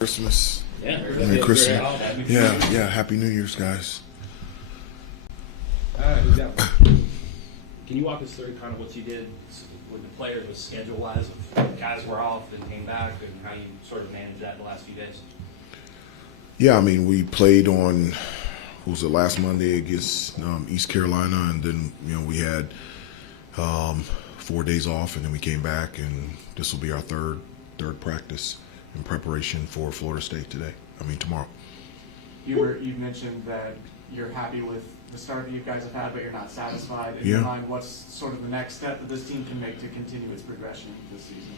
Christmas. Yeah, Merry Christmas. Yeah, Happy New Year's, guys. Can you walk us through kind of what you did with the players, with schedule-wise, if guys were off and came back, and how you sort of managed that the last few days? Yeah, I mean, we played on, what was it, last Monday against East Carolina, and then, we had 4 days off, and then we came back, and this will be our third practice in preparation for Florida State tomorrow. Hubert, you've mentioned that you're happy with the start that you guys have had, but you're not satisfied. In Yeah. your mind, what's sort of the next step that this team can make to continue its progression this season?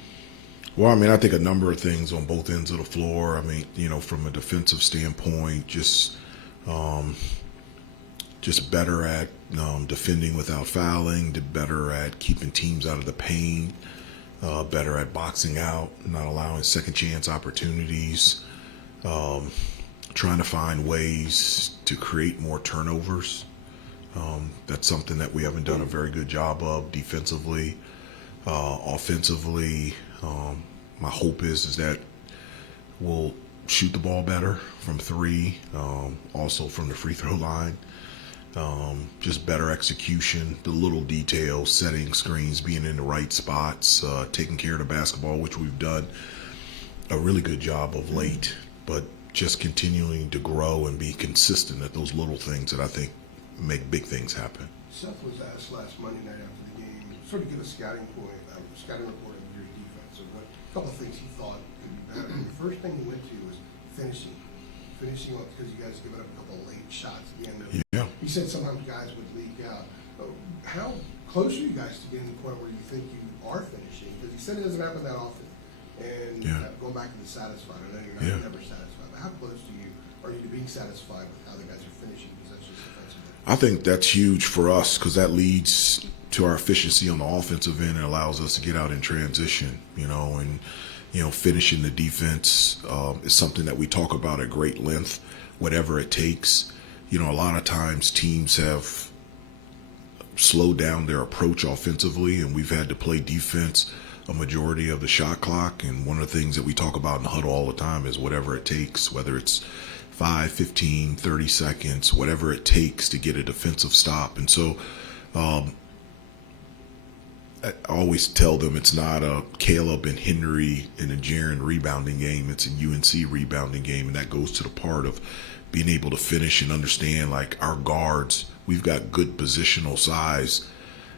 Well, I mean, I think a number of things on both ends of the floor. I mean, from a defensive standpoint, just better at defending without fouling, better at keeping teams out of the paint, better at boxing out, not allowing second chance opportunities, trying to find ways to create more turnovers. That's something that we haven't done a very good job of defensively. Offensively, my hope is that we'll shoot the ball better from three, also from the free throw line. Just better execution, the little details, setting screens, being in the right spots, taking care of the basketball, which we've done a really good job of late, but just continuing to grow and be consistent at those little things that I think make big things happen. Seth was asked last Monday night after the game, sort of give a scouting report of your defense, of what a couple of things he thought could be better. And the first thing he went to was finishing on, because you guys given up a couple of late shots at the end of it. Yeah. He said sometimes guys would leak out. How close are you guys to getting to the point where you think you are finishing? Because he said it doesn't happen that often. And going back to the satisfied, I know you're never satisfied, but how close are you to being satisfied with how the guys are finishing possessions defensively? I think that's huge for us because that leads to our efficiency on the offensive end and allows us to get out in transition, and finishing the defense is something that we talk about at great length, whatever it takes. A lot of times teams have slowed down their approach offensively, and we've had to play defense a majority of the shot clock. And one of the things that we talk about in the huddle all the time is whatever it takes, whether it's 5, 15, 30 seconds, whatever it takes to get a defensive stop. And so I always tell them it's not a Caleb and Henry and a Jaren rebounding game. It's a UNC rebounding game, and that goes to the part of being able to finish and understand, like, our guards, we've got good positional size,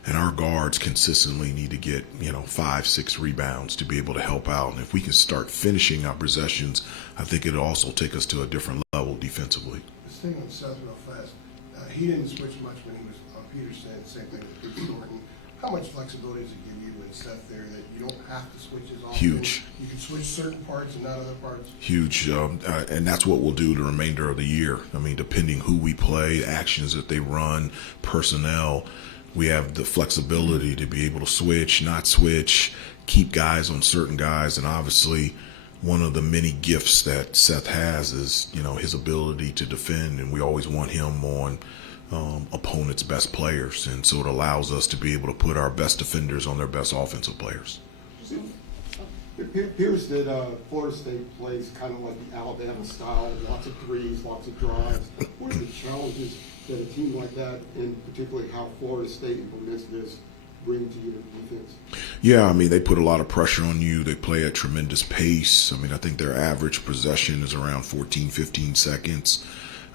and our guards consistently need to get, 5, 6 rebounds to be able to help out. And if we can start finishing our possessions, I think it'll also take us to a different level defensively. This thing on Seth real fast, he didn't switch much when he was on Peterson, same thing with Bruce Thornton. How much flexibility does it give you and Seth there that you don't have to switch as often? Huge. You can switch certain parts and not other parts? Huge, and that's what we'll do the remainder of the year. I mean, depending who we play, actions that they run, personnel, we have the flexibility to be able to switch, not switch, keep guys on certain guys, and obviously one of the many gifts that Seth has is, his ability to defend, and we always want him on opponents' best players, and so it allows us to be able to put our best defenders on their best offensive players. It appears that Florida State plays kind of like the Alabama style, lots of threes, lots of drives. What are the challenges that a team like that, and particularly how Florida State implements this, bring to your defense? Yeah, I mean, they put a lot of pressure on you. They play at tremendous pace. I mean, I think their average possession is around 14, 15 seconds.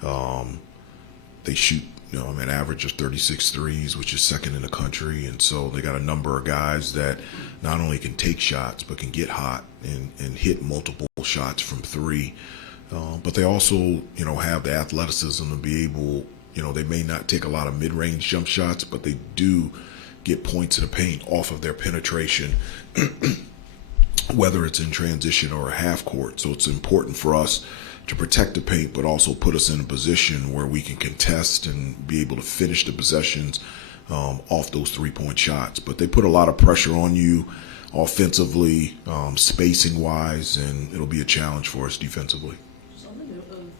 They shoot, an average of 36 threes, which is second in the country. And so they got a number of guys that not only can take shots, but can get hot and hit multiple shots from three. But they also, have the athleticism to be able, they may not take a lot of mid-range jump shots, but they do get points in the paint off of their penetration, whether it's in transition or a half court. So it's important for us to protect the paint, but also put us in a position where we can contest and be able to finish the possessions off those three-point shots. But they put a lot of pressure on you offensively, spacing-wise, and it'll be a challenge for us defensively. Just on the note of,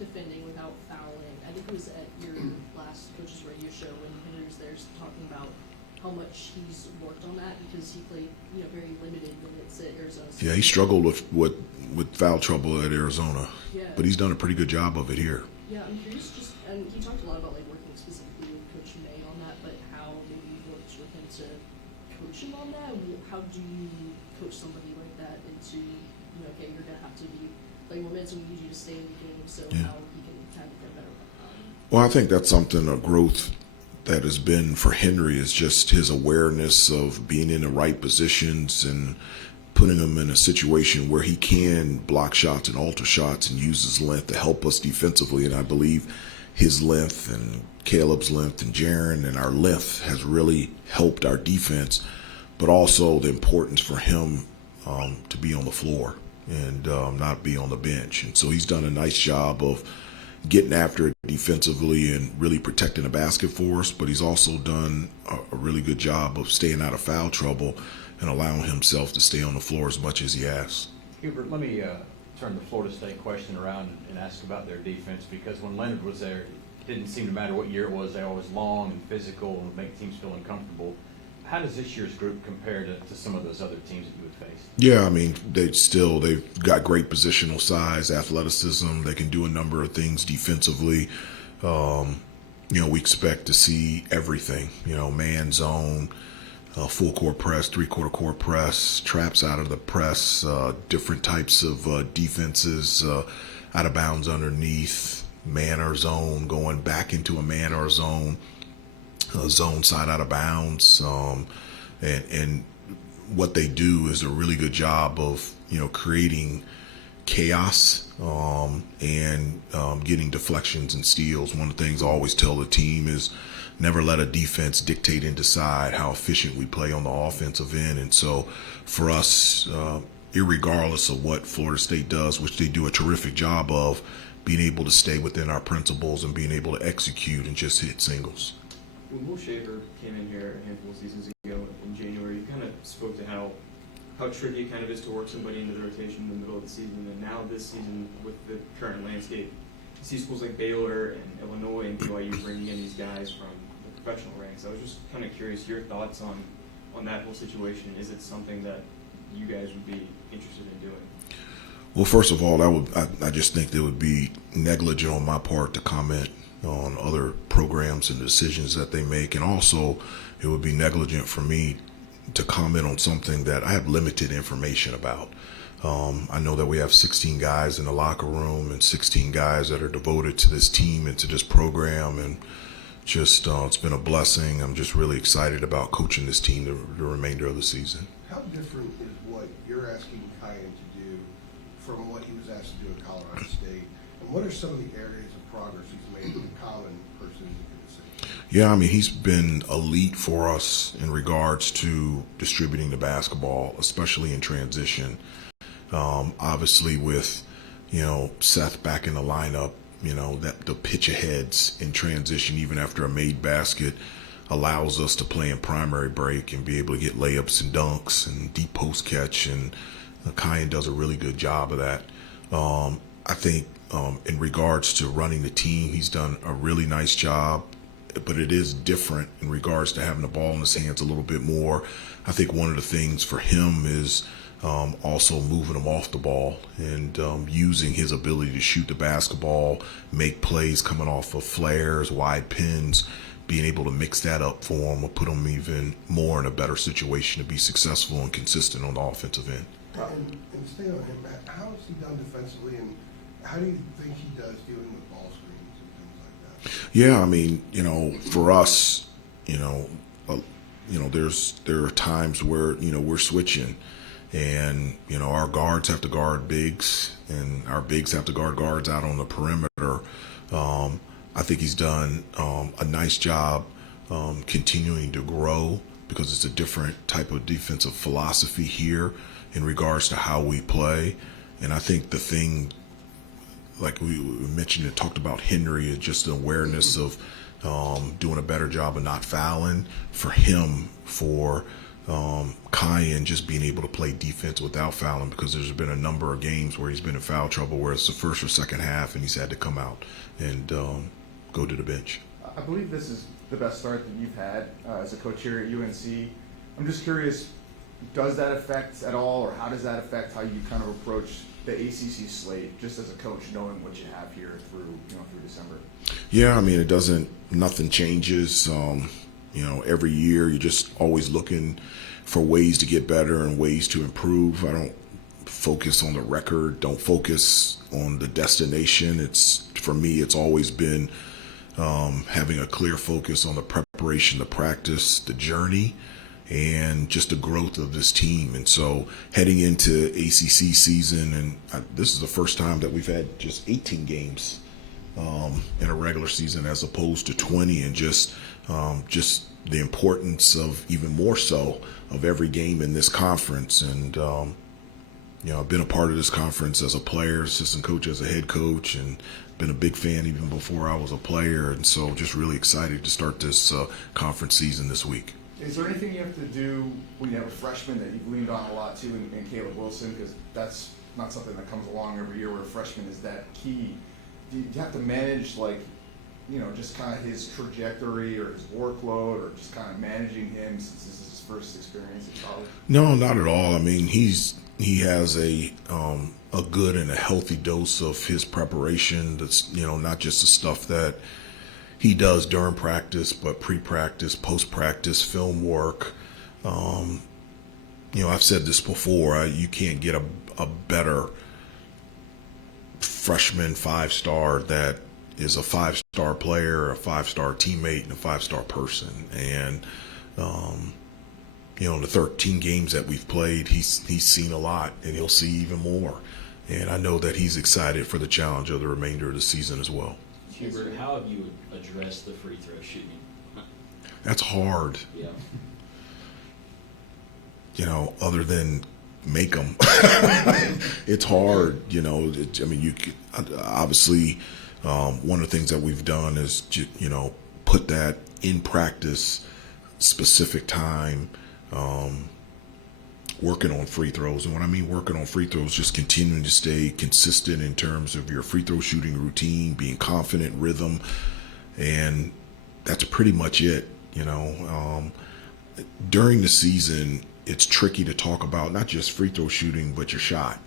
defending without fouling, I think it was at your last coach's radio show when Henry was there talking about how much he's worked on that, because he played, you know, very limited minutes at Arizona State. Yeah, he struggled with foul trouble at Arizona, Yeah. but he's done a pretty good job of it here. Yeah, I'm curious, and he talked a lot about like working specifically with Coach May on that, but how maybe you worked with him to coach him on that? How do you coach somebody like that into, you know, okay, you're gonna have to be like more minutes, and we need you to stay in the game, so Yeah. how he can kind of get better. Well, I think that's something, a growth that has been for Henry, is just his awareness of being in the right positions and putting him in a situation where he can block shots and alter shots and use his length to help us defensively. And I believe his length and Caleb's length and Jaron and our length has really helped our defense, but also the importance for him to be on the floor and not be on the bench. And so he's done a nice job of getting after it defensively and really protecting the basket for us, but he's also done a really good job of staying out of foul trouble and allowing himself to stay on the floor as much as he has. Hubert, let me turn the Florida State question around and ask about their defense, because when Leonard was there, it didn't seem to matter what year it was. They were always long and physical and make teams feel uncomfortable. How does this year's group compare to some of those other teams that you would face? Yeah, I mean, they've got great positional size, athleticism. They can do a number of things defensively. You know, we expect to see everything, you know, man zone, full court press, 3/4 court press, traps out of the press, different types of defenses, out of bounds underneath, man or zone, going back into a man or zone, zone side out of bounds. And what they do is a really good job of, you know, creating chaos and getting deflections and steals. One of the things I always tell the team is never let a defense dictate and decide how efficient we play on the offensive end. And so for us, irregardless of what Florida State does, which they do a terrific job of, being able to stay within our principles and being able to execute and just hit singles. When Will Shaver came in here a handful of seasons ago in January, you kind of spoke to how tricky it kind of is to work somebody into the rotation in the middle of the season. And now this season, with the current landscape, you see schools like Baylor and Illinois and BYU bringing in these guys from the professional ranks. I was just kind of curious your thoughts on that whole situation. Is it something that you guys would be interested in doing? Well, first of all, I just think it would be negligent on my part to comment on other programs and decisions that they make, and also it would be negligent for me to comment on something that I have limited information about. I know that we have 16 guys in the locker room and 16 guys that are devoted to this team and to this program, and just it's been a blessing. I'm just really excited about coaching this team the remainder of the season. How different is what you're asking Kyan to do from what he was asked to do at Colorado State? And what are some of the areas of progress he's made with a common person who can say? Yeah, I mean, he's been elite for us in regards to distributing the basketball, especially in transition. Obviously with, you know, Seth back in the lineup, you know, that the pitch aheads in transition, even after a made basket, allows us to play in primary break and be able to get layups and dunks and deep post catch. And Kyan does a really good job of that. I think in regards to running the team, he's done a really nice job, but it is different in regards to having the ball in his hands a little bit more. I think one of the things for him is also moving him off the ball and using his ability to shoot the basketball, make plays coming off of flares, wide pins, being able to mix that up for him will put him even more in a better situation to be successful and consistent on the offensive end. And staying on him, how has he done defensively, and how do you think he does dealing with ball screens and things like that? Yeah, I mean, you know, for us, there are times where, you know, we're switching, and, you know, our guards have to guard bigs, and our bigs have to guard guards out on the perimeter. I think he's done a nice job continuing to grow, because it's a different type of defensive philosophy here in regards to how we play. And I think the thing, like we mentioned and talked about Henry, is just the awareness of doing a better job of not fouling. For him, for Kyan, just being able to play defense without fouling, because there's been a number of games where he's been in foul trouble where it's the first or second half and he's had to come out and go to the bench. I believe this is the best start that you've had as a coach here at UNC. I'm just curious, does that affect at all, or how does that affect how you kind of approach the ACC slate, just as a coach, knowing what you have here through December? Yeah, I mean, nothing changes. Every year you're just always looking for ways to get better and ways to improve. I don't focus on the record, don't focus on the destination. For me, it's always been having a clear focus on the preparation, the practice, the journey, and just the growth of this team. And so heading into ACC season, and this is the first time that we've had just 18 games in a regular season as opposed to 20, and just the importance of, even more so, of every game in this conference. And I've been a part of this conference as a player, assistant coach, as a head coach, and been a big fan even before I was a player. And so just really excited to start this conference season this week. Is there anything you have to do when you have a freshman that you've leaned on a lot too in Caleb Wilson? Because that's not something that comes along every year where a freshman is that key. Do you have to manage, just kind of his trajectory or his workload, or just kind of managing him since this is his first experience at college? No, not at all. I mean, he has a good and a healthy dose of his preparation. That's, not just the stuff that he does during practice, but pre-practice, post-practice, film work. I've said this before. You can't get a better freshman 5-star that is a 5-star player, a 5-star teammate, and a 5-star person. And in the 13 games that we've played, he's seen a lot, and he'll see even more. And I know that he's excited for the challenge of the remainder of the season as well. Hubert, how have you addressed the free throw shooting? That's hard. Yeah. Other than make them. It's hard. Obviously, one of the things that we've done is, put that in practice, specific time, working on free throws. And when I mean working on free throws, just continuing to stay consistent in terms of your free throw shooting routine, being confident, rhythm, and that's pretty much it. During the season, it's tricky to talk about not just free throw shooting, but your shot.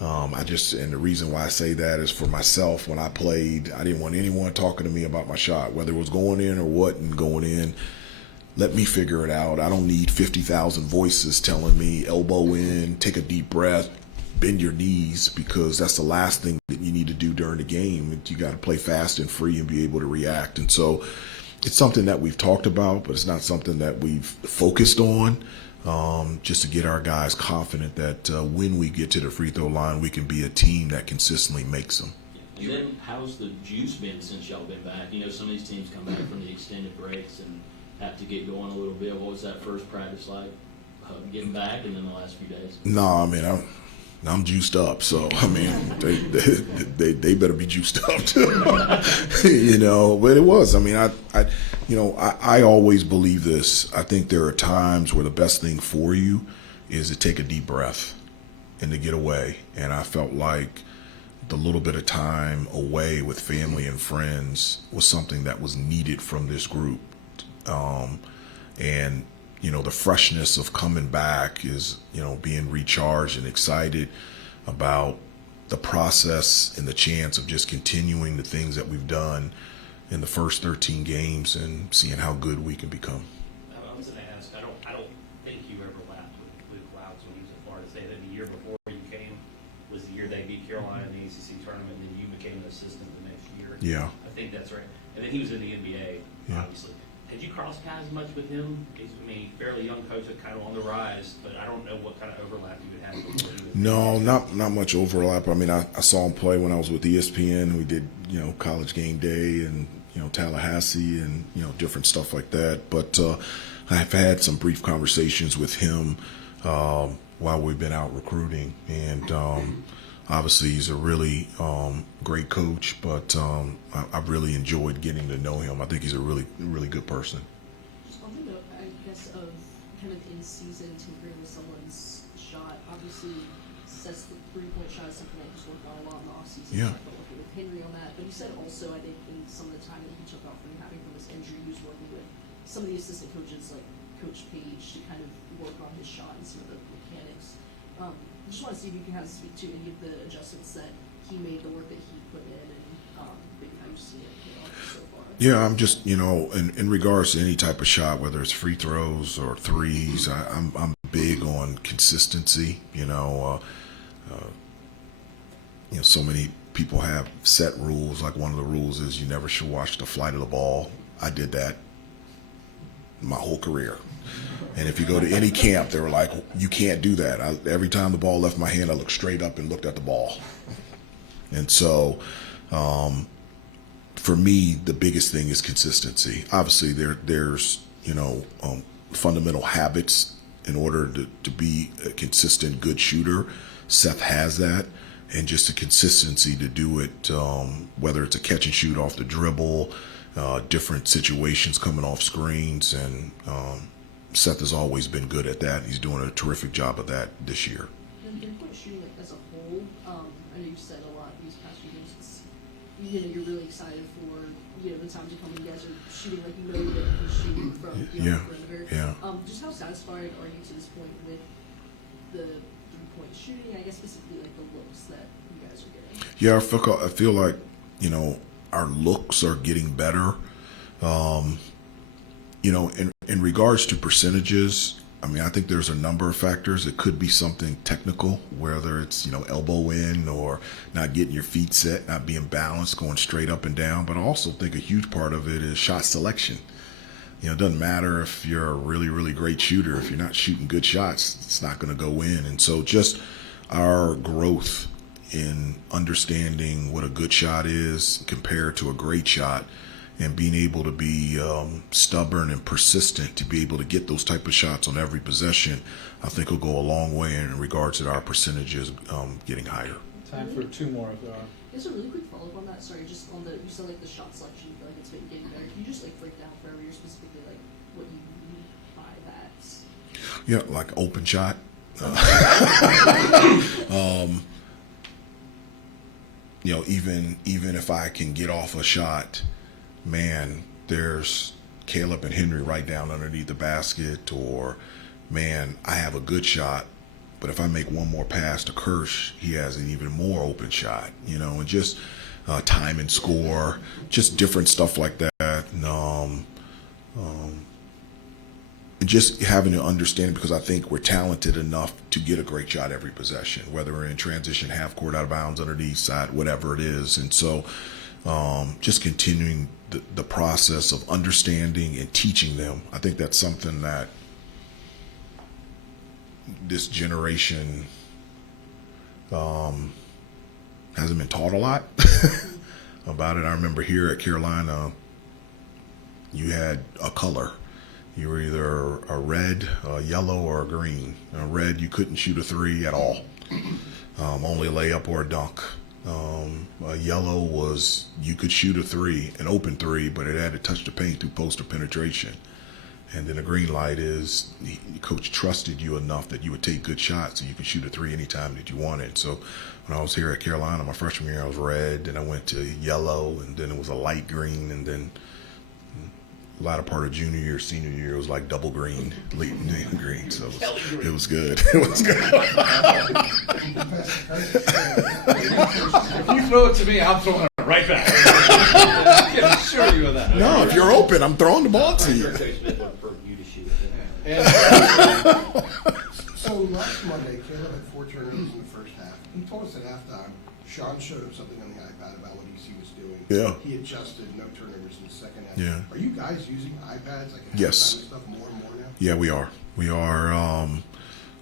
And the reason why I say that is, for myself, when I played, I didn't want anyone talking to me about my shot, whether it was going in or wasn't going in. Let me figure it out. I don't need 50,000 voices telling me elbow in, take a deep breath, bend your knees, because that's the last thing that you need to do during the game. You got to play fast and free and be able to react. And so it's something that we've talked about, but it's not something that we've focused on, just to get our guys confident that when we get to the free throw line, we can be a team that consistently makes them. And then how's the juice been since y'all been back? Some of these teams come back from the extended breaks and have to get going a little bit. What was that first practice like, getting back, and then the last few days? No, I mean, I'm juiced up, so I mean, they better be juiced up too. But it was. I mean, I always believe this. I think there are times where the best thing for you is to take a deep breath and to get away. And I felt like the little bit of time away with family and friends was something that was needed from this group. And the freshness of coming back is, being recharged and excited about the process and the chance of just continuing the things that we've done in the first 13 games and seeing how good we can become. I was going to ask, I don't think you overlapped with Luke Louds when he was at Florida State. The year before you came was the year they beat Carolina in the ACC tournament, and then you became an assistant the next year. Yeah. I think that's right. And then he was in the NBA, obviously. Had you crossed paths much with him? He's fairly young coach, kind of on the rise, but I don't know what kind of overlap you would have. No, not much overlap. I mean, I saw him play when I was with ESPN. We did, College Game Day and, Tallahassee and, different stuff like that. But I've had some brief conversations with him while we've been out recruiting. And obviously he's a really great coach, but I've really enjoyed getting to know him. I think he's a really, really good person. Just on the note, I guess, of kind of in season tinkering with someone's shot, obviously Seth's three-point shot is something that he's worked on a lot in the offseason. Yeah. So I felt working with Henry on that. But he said also, I think, in some of the time that he took off from having from his injury, he was working with some of the assistant coaches, like Coach Page, to kind of work on his shot and some of the mechanics. I just want to see if you can have speak to any of the adjustments that he made, the work that he put in, and maybe how you've seen it pay off so far. Yeah, I'm just, in regards to any type of shot, whether it's free throws or threes, I'm big on consistency. So many people have set rules. Like one of the rules is you never should watch the flight of the ball. I did that my whole career. And if you go to any camp, they were like, you can't do that. Every time the ball left my hand, I looked straight up and looked at the ball. And so, for me, the biggest thing is consistency. Obviously, there's fundamental habits in order to be a consistent good shooter. Seth has that, and just the consistency to do it, whether it's a catch and shoot off the dribble, different situations coming off screens, and Seth has always been good at that. He's doing a terrific job of that this year. And three-point shooting, like, as a whole, I know you've said a lot these past few games. You're really excited for the time to come when you guys are shooting like you know you're going to be shooting from the perimeter. Yeah. Just how satisfied are you to this point with the three-point shooting? I guess specifically like the looks that you guys are getting. Yeah, I feel like our looks are getting better. In regards to percentages, I think there's a number of factors. It could be something technical, whether it's, elbow in or not getting your feet set, not being balanced, going straight up and down. But I also think a huge part of it is shot selection. It doesn't matter if you're a really, really great shooter. If you're not shooting good shots, it's not going to go in. And so just our growth in understanding what a good shot is compared to a great shot, and being able to be stubborn and persistent to be able to get those type of shots on every possession, I think will go a long way in regards to our percentages getting higher. Time for two more if there are. Just a really quick follow-up on that. Sorry, just on you said like the shot selection, you feel like it's been getting better. Can you just like break down for everyone specifically like what you mean by that? Yeah, like open shot. Even if I can get off a shot, man, there's Caleb and Henry right down underneath the basket, or man, I have a good shot, but if I make one more pass to Kirsch, he has an even more open shot, and just time and score, just different stuff like that. And just having to understand, because I think we're talented enough to get a great shot every possession, whether we're in transition, half court, out of bounds, underneath, side, whatever it is. And so just continuing the process of understanding and teaching them. I think that's something that this generation hasn't been taught a lot about it. I remember here at Carolina, you had a color. You were either a red, a yellow, or a green. A red, you couldn't shoot a three at all, only a layup or a dunk. A yellow was you could shoot a three, an open three, but it had to touch the paint through post or penetration. And then a green light is coach trusted you enough that you would take good shots so you could shoot a three anytime that you wanted. So when I was here at Carolina, my freshman year, I was red, then I went to yellow, and then it was a light green, and then a lot of part of junior year, senior year, it was like double green, late green. So it was good. It was good. If you throw it to me, I'm throwing it right back. I can assure you of that. No, if you're open, I'm throwing the ball to you. Coach Smith would prefer you to shoot it. So last Monday, Caleb had 4 turnovers in the first half. He told us at halftime, Sean showed him something on the iPad about what he was doing. Yeah. He adjusted, no turnovers in the second half. Yeah. Are you guys using iPads like at Yes. halftime and stuff more and more now? Yeah, we are. We are.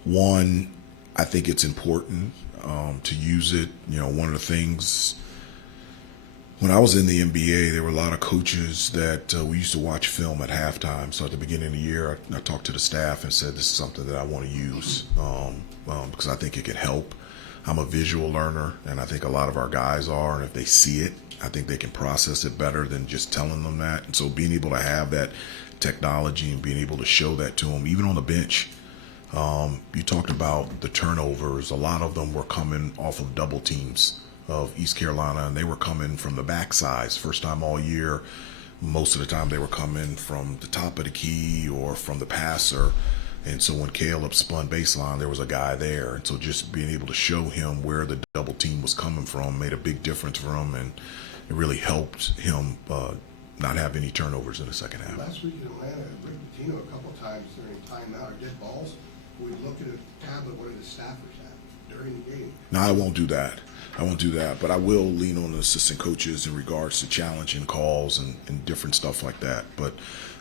One, I think it's important to use it. One of the things, when I was in the NBA, there were a lot of coaches that we used to watch film at halftime. So at the beginning of the year, I talked to the staff and said, this is something that I want to use because I think it can help. I'm a visual learner, and I think a lot of our guys are, and if they see it, I think they can process it better than just telling them that. And so being able to have that technology and being able to show that to them, even on the bench, You talked about the turnovers. A lot of them were coming off of double teams of East Carolina, and they were coming from the backsides. First time all year, most of the time they were coming from the top of the key or from the passer. And so when Caleb spun baseline, there was a guy there. And so just being able to show him where the double team was coming from made a big difference for him, and it really helped him not have any turnovers in the second half. Last week in Atlanta, Rick Pitino a couple times during timeout or dead balls would look at a tablet one of the staffers had during the game. No, I won't do that. I won't do that, but I will lean on the assistant coaches in regards to challenging calls and different stuff like that. But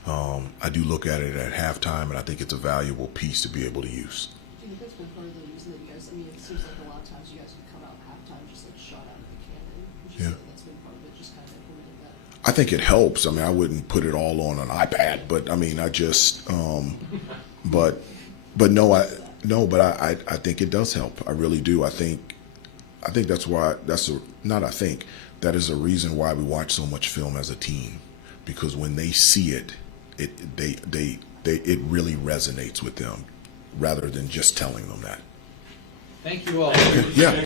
I do look at it at halftime, and I think it's a valuable piece to be able to use. Do you think that's been part of the reason that you guys, I mean, it seems like a lot of times you guys would come out halftime just like shot out of the cannon. Would you say that that's been part of it, just kind of implementing that? I think it helps. I mean, I wouldn't put it all on an iPad, but I mean, I just, but I think it does help. I really do. I think that's why that is a reason why we watch so much film as a team, because when they see it, it really resonates with them rather than just telling them that. Thank you all. Yeah.